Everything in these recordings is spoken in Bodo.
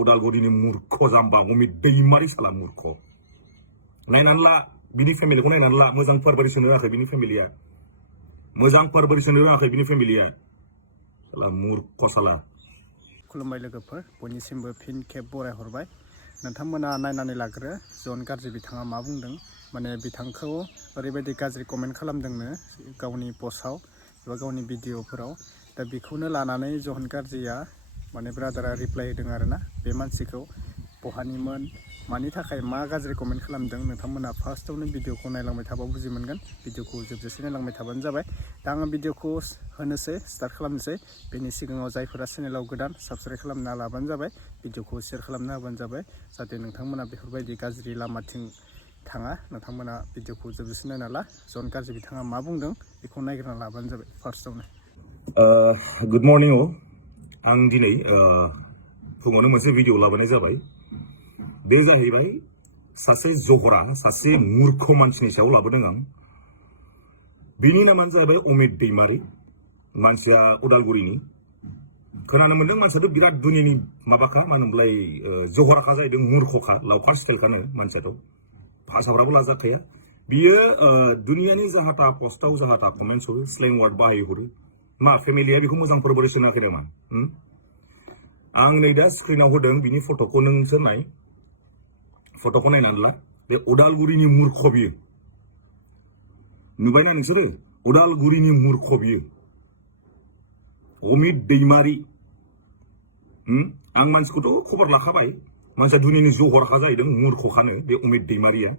उदालगुरिनि मूर्ख जाम्बा अमित दैमारि साला मूर्ख नायनानै ला बिनि फेमिलिखौ नायनानै ला मोजां परवरिश होनो रोङाखै बिनि फेमिलिया मोजां परवरिश होनो रोङाखै बिनि फेमिलिया साला मूर्ख साला खुलुमबाय लोगोफोर बयनिसिमबो फिन खेब बरायहरबाय नोंथांमोना नायनानै लाग्रो जन गाज्रि बिथाङा मा बुंदों माने बिथांखौ ओरैबायदि गाज्रि कमेन्ट खालामदोंनो गावनि पस्टआव एबा गावनि भिडिअफोराव दा बेखौनो लानानै जन गाज्रिया माने ब्रादारा रिप्लाय होदों आरोना बे मानसिखौ बहानिमोन मानि थाखाय मा गाज्रि कमेन्ट खालामदों नोंथांमोना फार्स्टआवनो भिडिअखौ नायलांबाय थाबा बुजि मोनगोन भिडिअखौ जोबजासे नायलांबाय थाबानो जाबाय दा आङो भिडिअखौ होनोसै स्टार्ट खालामनोसै बेनि सिगाङाव जायफोरा चेनेलाव गोदान साबस्क्राइब खालामना लाबानो जाबाय भिडिअखौ शेयार खालामना होबानो जाबाय जाहाथे नोंथांमोना बेफोरबायदि गाज्रि लामाथिं थाङा नोंथांमोना भिडिअखौ जोबजासे नायना ला जन गाज्रि बिथाङा मा बुंदों बेखौ नायग्रोना लाबानो जाबाय फार्स्टआवनो गुड मर्निं आं दिनै फुङावनो मोनसे भिडिअ लाबोनाय जाबाय बे जाहैबाय सासे जहरा सासे मूर्ख मानसिनि सायाव लाबोदों आं बिनि नामानो जाहैबाय अमित दैमारि मानसिया उदालगुरिनि खोनानो मोनदों मानसियाथ' बिराद दुनियानि माबाखा मा होनोमोनलाय जहराखा जाहैदों मूर्खखा लावखार स्टाइलखानो मानसियाथ' भाषाफ्राबो लाजाखाया बियो दुनियानि जाहाथा पस्टआव जाहाथा कमेन्ट्स हरो स्लें वार्ड बाहायहरो मा फेमिलिया बेखौ मोजां परवरिश होनाखै नामा आं नै दा स्क्रिनाव होदों बिनि फट'खौ नोंसोर नाय फट'खौ नायनानै ला बे उदालगुरिनि मूर्ख बियो नुबायना नोंसोरो उदालगुरिनि मूर्ख बियो अमित दैमारि आं मानसिखौथ' खबर लाखाबाय मानसिया दुनियानि जहरखा जाहैदों मूर्खखानो बे अमित दैमारिया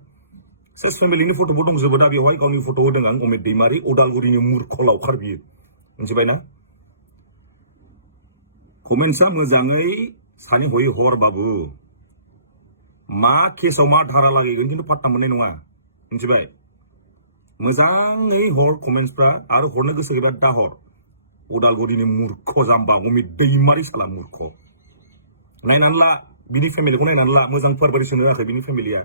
सेस फेमिलिनि फट'बो दंजोबो दा बेवहाय गावनि फट' होदों आं अमित दैमारि उदालगुरिनि मूर्ख लावखार बियो मिथिबायना कमेन्ट्सआ मोजाङै सानि हयै हर बाबु मा केसआव मा धारा लागायगोन खिन्थु पात्ता मोननाय नङा मिथिबाय मोजाङै हर कमेन्ट्सफ्रा आरो हरनो गोसो गैबा दा हर उदालगुरिनि मूर्ख जाम्बा अमित दैमारि साला मूर्ख नायनानै ला बिनि फेमिलिखौ नायनानै ला मोजां परवरिश होनो रोङाखै बिनि फेमिलिया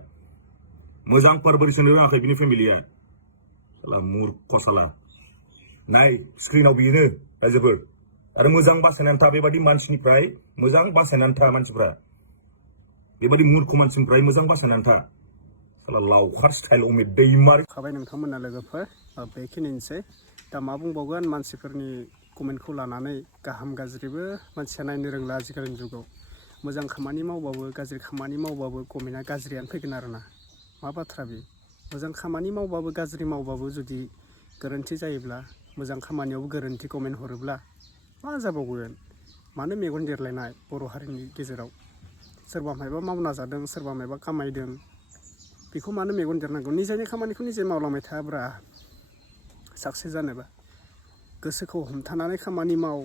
मोजां परवरिश होनो रोङाखै बिनि फेमिलिया साला मूर्ख साला नाय स्क्रिनाव बेनो रायजोफोर आरो मोजां बासायनानै था बेबादि मानसिनिफ्राय मोजां बासायनानै था मानसिफ्रा बेबादि मूर्ख मानसिनिफ्राय मोजां बासायनानै था साला लावखार स्टाइल अमित दैमारि खाबाय नोंथांमोना लोगोफोर बेखिनिसै दा मा बुंबावगोन मानसिफोरनि कमेन्टखौ लानानै गाहाम गाज्रिबो मानसिया नायनो रोंला आजिखालिनि जुगाव मोजां खामानि मावबाबो गाज्रि खामानि मावबाबो कमेन्टआ गाज्रियानो फैगोन आरोना मा बाथ्रा बे मोजां खामानि मावबाबो गाज्रि मावबाबो जुदि गोरोन्थि जायोब्ला मोजां खामानियावबो गोरोन्थि कमेन्ट हरोब्ला मा जाबावगोन मानो मेगन देरलायनाय बर' हारिनि गेजेराव सोरबा मायबा मावना जादों सोरबा मायबा खामायदों बेखौ मानो मेगन देरनांगौ निजानि खामानिखौ निजे मावलांबाय थाब्रा साक्सेस जानोबा गोसोखौ हमथानानै खामानि माव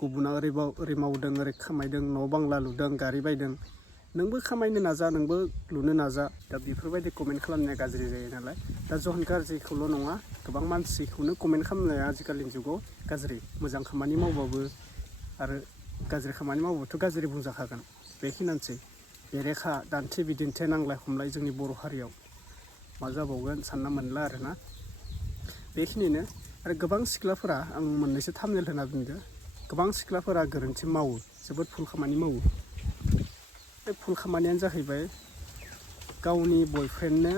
गुबुना ओरै मावदों ओरै खामायदों न' बांला लुदों गारि बायदों नोंबो खामायनो नाजा नोंबो लुनो नाजा दा बेफोरबायदि कमेन्ट खालामनाया गाज्रि जायो नालाय दा जन गाज्रिखौल' नङा गोबां मानसिखौनो कमेन्ट खालामनाया आजिखालिनि जुगाव गाज्रि मोजां खामानि मावबाबो आरो गाज्रि खामानि मावबाबोथ' गाज्रि बुंजाखागोन बेखिनियानोसै बेरेखा दान्थे बिदिन्थे नांलाय खमलाय जोंनि बर' हारियाव मा जाबावगोन सानना मोनला आरोना बेखिनिनो आरो गोबां सिख्लाफोरा आं मोननैसो थाम्बनेल होना बुंदों गोबां सिख्लाफोरा गोरोन्थि मावो जोबोद भुल खामानि मावो बे भुल खामानियानो जाहैबाय गावनि बयफ्रेन्डनो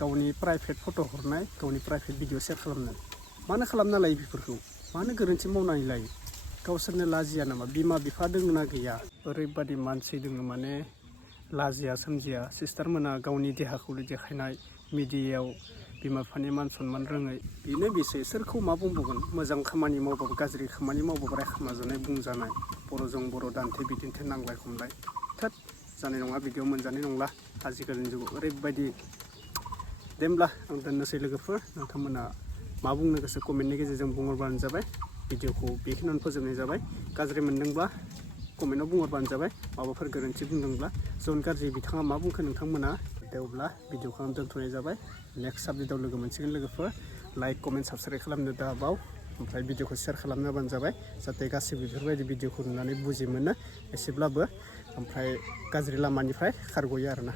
गावनि प्राइभेट फट' हरनाय गावनि प्राइभेट भिडिअ शेयार खालामनाय मानो खालामना लायो बेफोरखौ मानो गोरोन्थि मावनानै लायो गावसोरनो लाजिया नामा बिमा बिफा दोङो ना गैया ओरैबादि मानसि दोङो माने लाजिया सोमजिया सिस्टारमोना गावनि देहाखौल' देखायनाय मिडियायाव बिमा बिफानि मान सनमान रोङै बेनो बेसो सोरखौ मा बुंबावगोन मोजां खामानि मावबाबो गाज्रि खामानि मावबाबो रायखोमाजानाय बुंजानाय बर'जों बर' दान्थे बिदिन्थे नांलाय खमलाय थोद जानाय नङा भिडिअ मोनजानाय नंला आजिखालिनि जुगाव ओरैबायदि दे होमब्ला आं दोननोसै लोगोफोर नोंथांमोना मा बुंनो गोसो कमेन्टनि गेजेरजों बुंहरबानो जाबाय भिडिअखौ बेखिनियावनो फोजोबनाय जाबाय गाज्रि मोनदोंबा कमेन्टआव बुंहरबानो जाबाय माबाफोर गोरोन्थि बुंदोंब्ला जन गाज्रि बिथाङा मा बुंखो नोंथांमोना दे अब्ला भिडिअखौ आं दोनथ'नाय जाबाय नेक्स्ट आपडेटआव लोगो मोनसिगोन लोगोफोर लाइक कमेन्ट साबस्क्राइब खालामनो दाबाव ओमफ्राय भिडिअखौ शेयार खालामनो होबानो जाबाय जाहाथे गासैबो बेफोरबायदि भिडिअखौ नुनानै बुजि मोनो एसेब्लाबो ओमफ्राय गाज्रि लामानिफ्राय खारग'यो आरोना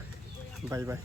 बाय बाय